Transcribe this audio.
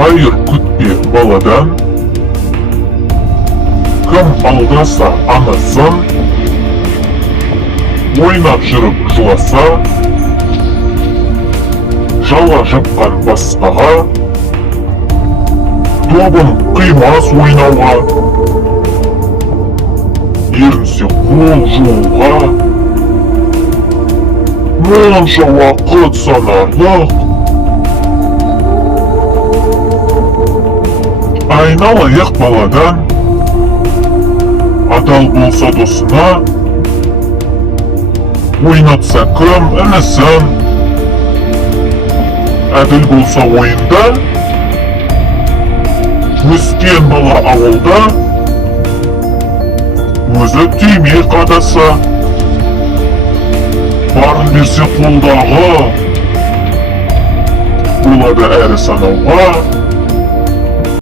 Хайыр күтпе баладан, кім алдаса анасын, ойнап жүріп жыласа, жала жапқан басқаға, тобын қимас ойнауға, ерінсе қол жууға, мұнша уақыт санарлық. Айналайық баладан, адал болса досына, ойнатса кім інісін, әділ болса ойында, өскен бала ауылда, өзі түймей қадаса, барын берсе қолдағы, болады әрі санауға.